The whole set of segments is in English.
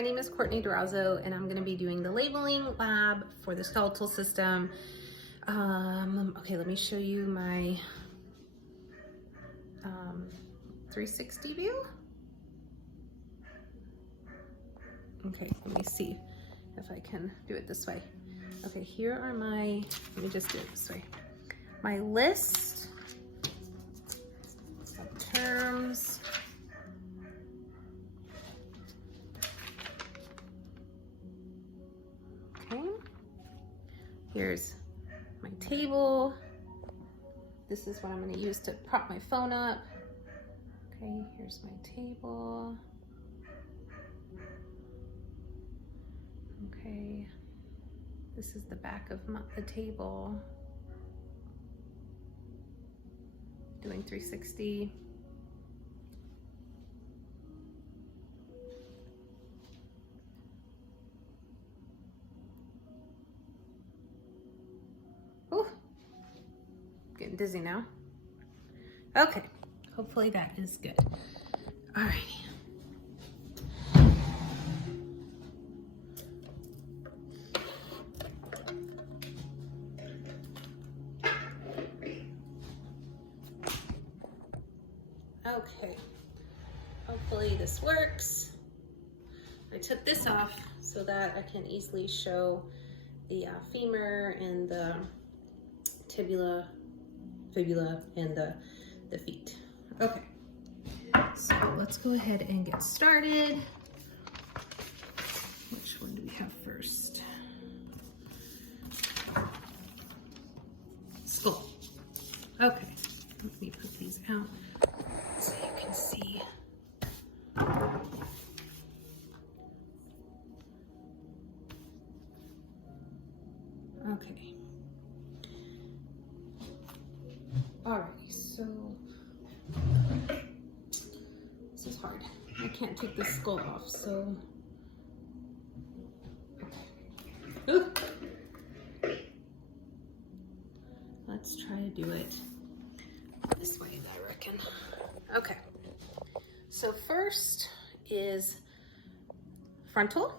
my name is Courtney Durazo, and I'm going to be doing the labeling lab for the skeletal system. Okay, let me show you my 360 view. Okay, let me see if I can do it this way. Okay, here are my, let me just do it this way. My list of terms. Okay, here's my table. This is what I'm going to use to prop my phone up. Okay, here's my table. Okay, this is the back of the table. Doing 360. Ooh, getting dizzy now. Okay, hopefully that is good. All right. Okay, hopefully this works. I took this off so that I can easily show the femur and the tibia, fibula, and the feet. Okay, so let's go ahead and get started. Which one do we have first? Skull. Okay, let me put these out so you can see. Okay. Alrighty, so this is hard. I can't take the skull off, so okay. Ooh. Let's try to do it this way, I reckon. Okay. So first is frontal.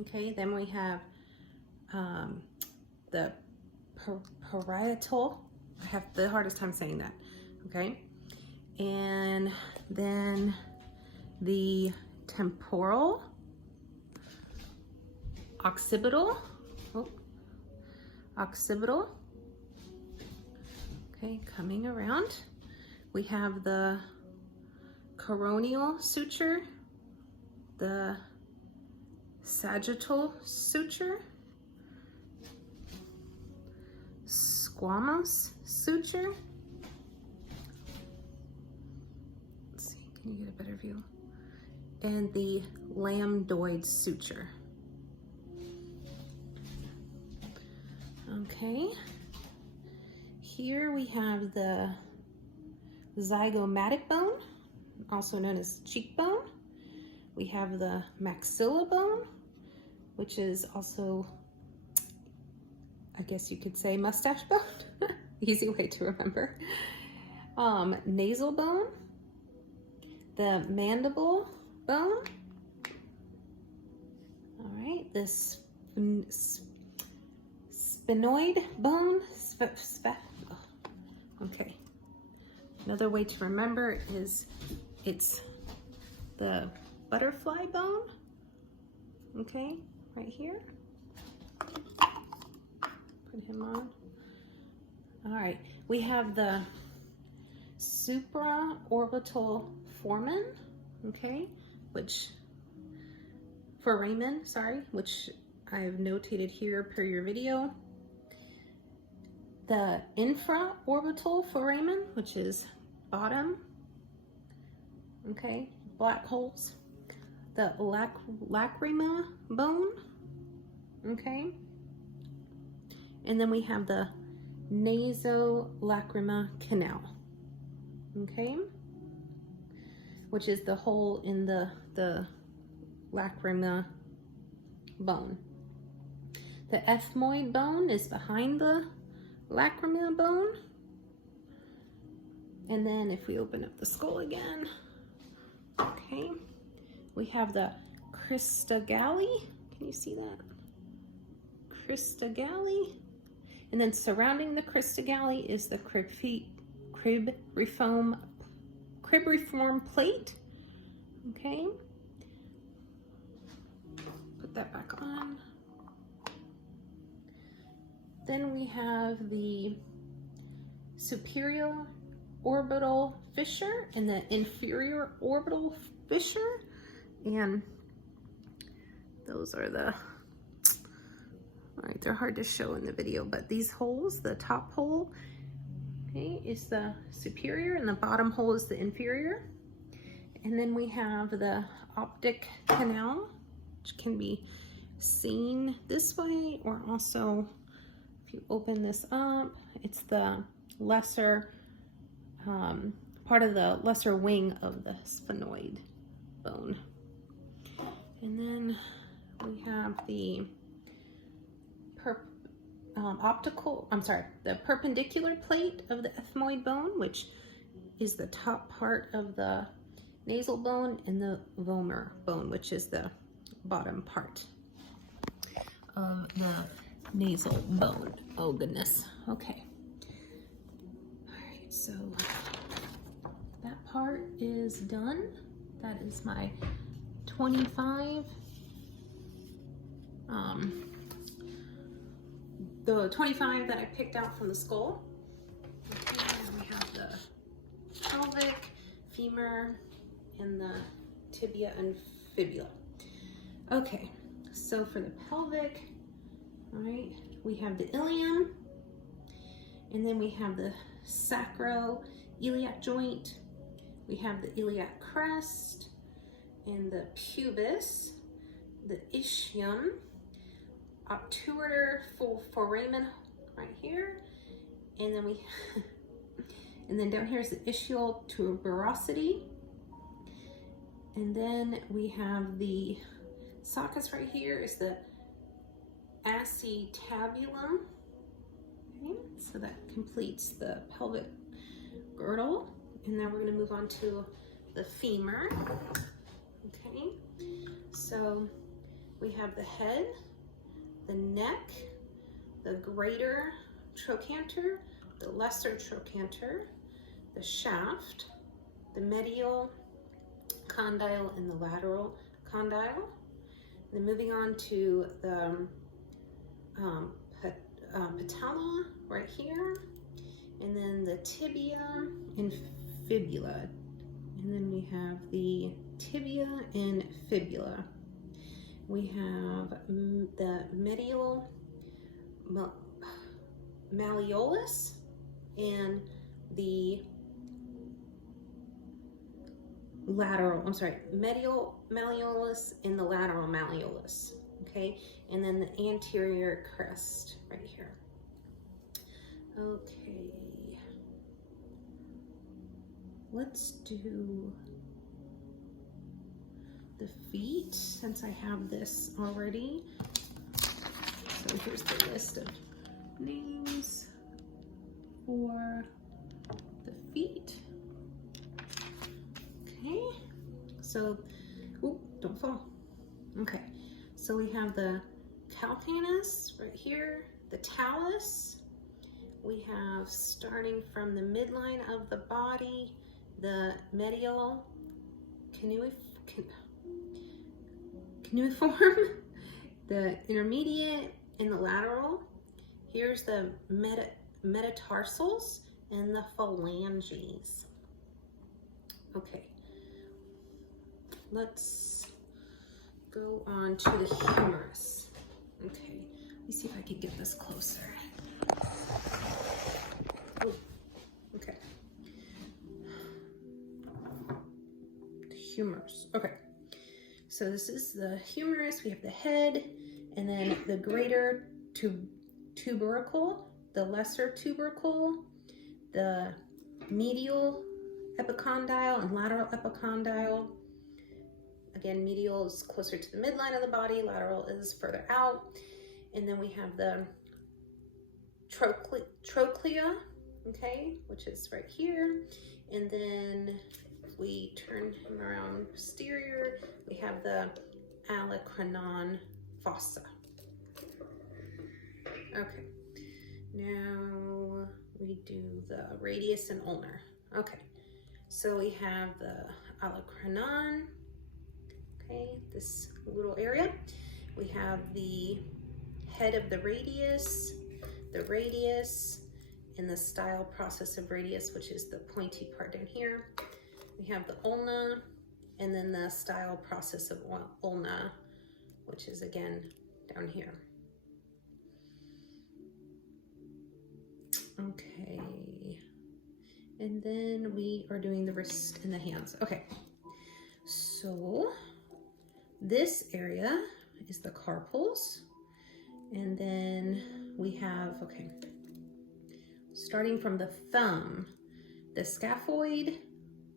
Okay, then we have the parietal. I have the hardest time saying that. Okay, and then the temporal, occipital, occipital. Okay, coming around. We have the coronial suture, the sagittal suture, squamous suture. Let's see, can you get a better view? And the lambdoid suture. Okay. Here we have the zygomatic bone, also known as cheekbone. We have the maxilla bone, which is also, I guess you could say, mustache bone. Easy way to remember. Nasal bone, the mandible bone. All right, this sphenoid bone. Okay. Another way to remember is it's the butterfly bone. Okay, right here. Put him on. All right, we have the supraorbital foramen, okay, which, foramen, sorry, which I've notated here per your video. The infraorbital foramen, which is bottom, okay, black holes. The lacrima bone, okay, and then we have the nasolacrima canal, okay, which is the hole in the lacrima bone. The ethmoid bone is behind the lacrima bone. And then if we open up the skull again, okay, we have the cristagalli. Can you see that? Cristagalli. And then surrounding the cristagalli is the cribriform plate. Okay. Put that back on. Then we have the superior orbital fissure and the inferior orbital fissure. And those are the, all right, they're hard to show in the video, but these holes, the top hole, okay, is the superior and the bottom hole is the inferior. And then we have the optic canal, which can be seen this way, or also if you open this up, it's the lesser, part of the lesser wing of the sphenoid bone. And then we have the the perpendicular plate of the ethmoid bone, which is the top part of the nasal bone, and the vomer bone, which is the bottom part of the nasal bone. Oh goodness. Okay. All right, so that part is done. That is my 25. The 25 that I picked out from the skull. Okay, and we have the pelvic, femur, and the tibia and fibula. Okay, so for the pelvic, all right, we have the ilium, and then we have the sacroiliac joint, we have the iliac crest, and the pubis, the ischium, obturator foramen right here, and then we, and then down here is the ischial tuberosity, and then we have the soccus right here is the acetabulum. Okay, so that completes the pelvic girdle, and now we're going to move on to the femur. Okay, so we have the head, the neck, the greater trochanter, the lesser trochanter, the shaft, the medial condyle, and the lateral condyle. Then moving on to the patella right here, and then the tibia and fibula, and then we have the tibia and fibula. We have the medial malleolus and the medial malleolus and the lateral malleolus, okay? And then the anterior crest right here. Okay, let's do the feet, since I have this already. So here's the list of names for the feet. Okay, so, ooh, don't fall. Okay, so we have the calcaneus right here, the talus. We have, starting from the midline of the body, the medial cuneiform, the intermediate, and the lateral. Here's the metatarsals and the phalanges. Okay, let's go on to the humerus. Okay, let me see if I can get this closer. Oh, okay. The humerus. Okay. So this is the humerus. We have the head, and then the greater tubercle, the lesser tubercle, the medial epicondyle and lateral epicondyle. Again, medial is closer to the midline of the body, lateral is further out. And then we have the trochlea, okay, which is right here. And then if we turn him around posterior, we have the olecranon fossa. Okay, now we do the radius and ulnar. Okay, so we have the olecranon, okay, this little area. We have the head of the radius, and the style process of radius, which is the pointy part down here. We have the ulna, and then the style process of ulna, which is again down here. Okay, and then we are doing the wrist and the hands. Okay, so this area is the carpals, and then we have, okay, starting from the thumb, the scaphoid,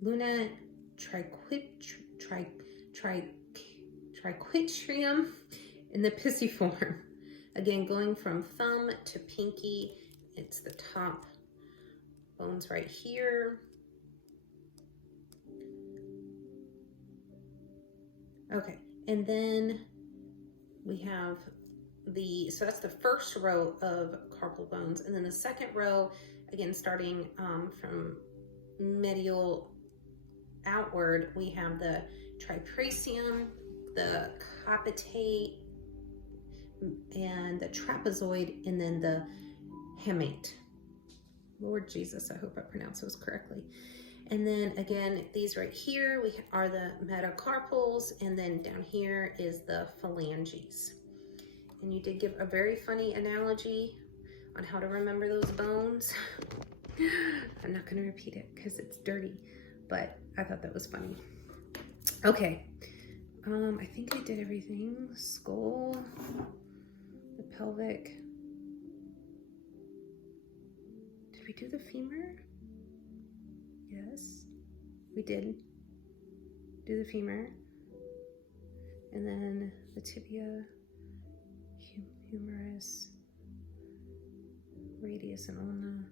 luna triquetrum, and the pisiform. Again, going from thumb to pinky, it's the top bones right here. Okay, and then we have so that's the first row of carpal bones, and then the second row, again, starting from medial outward, we have the tripracium, the capitate, and the trapezoid, and then the hamate. Lord Jesus, I hope I pronounced those correctly. And then again, these right here, we are the metacarpals, and then down here is the phalanges. And you did give a very funny analogy on how to remember those bones. I'm not gonna repeat it because it's dirty, but I thought that was funny. Okay, I think I did everything. Skull, the pelvic. Did we do the femur? Yes, we did do the femur. And then the tibia, humerus, radius and ulna,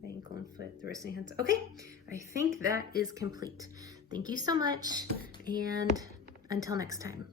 the ankle and foot, the wrist and hands. Okay, I think that is complete. Thank you so much, and until next time.